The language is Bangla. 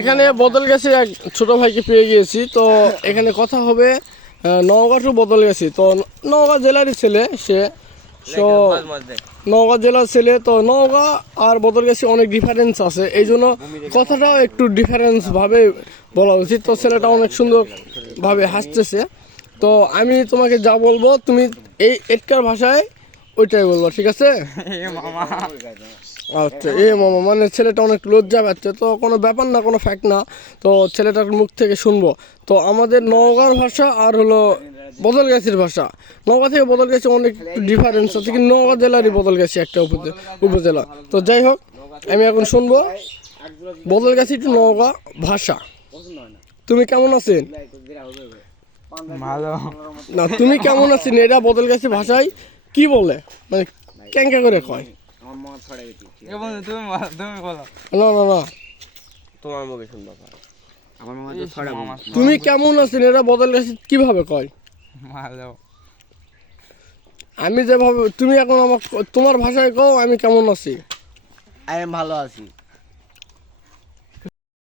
এখানে বদল গেছে এক ছোট ভাইকে পেয়ে গিয়েছি, তো এখানে কথা হবে নওগাঁ টু বদল গেছি। তো নওগাঁ জেলারই ছেলে সে, তো নওগাঁ জেলার ছেলে, তো নওগাঁ আর বদল গেছি অনেক ডিফারেন্স আছে, এই জন্য কথাটাও একটু ডিফারেন্স ভাবে বলা উচিত। তো ছেলেটা অনেক সুন্দরভাবে হাসতেছে, তো আমি তোমাকে যা বলবো তুমি এই এটকার ভাষায় ওইটাই বলবো, ঠিক আছে? আচ্ছা, মামা মানে ছেলেটা অনেক লজ্জা পাচ্ছে, তো কোনো ব্যাপার না, কোনো ফ্যাক্ট না, তো ছেলেটার মুখ থেকে শুনবো। তো আমাদের নওগাঁর ভাষা আর হলো বদলগাছির ভাষা, নওগাঁ থেকে বদলগাছি অনেক ডিফারেন্স আছে, কিন্তু নওগাঁ জেলারই বদলগাছি একটা উপজেলা। তো যাই হোক, আমি এখন শুনবো বদলগাছি টু নওগাঁ ভাষা। তুমি কেমন আছেন? ভালো না, তুমি কেমন আছেন এটা বদলগাছি ভাষায় কি বলে, মানে ক্যাঙ্কা করে কয়? তুমি বলো। না না না, তোমার মুখে শুনবো তুমি কেমন আছেন এটা বদলগাছি কিভাবে কয়? ভালো আমি যেভাবে, তুমি এখন আমার তোমার ভাষায় কও আমি কেমন আছি। আমি ভালো আছি।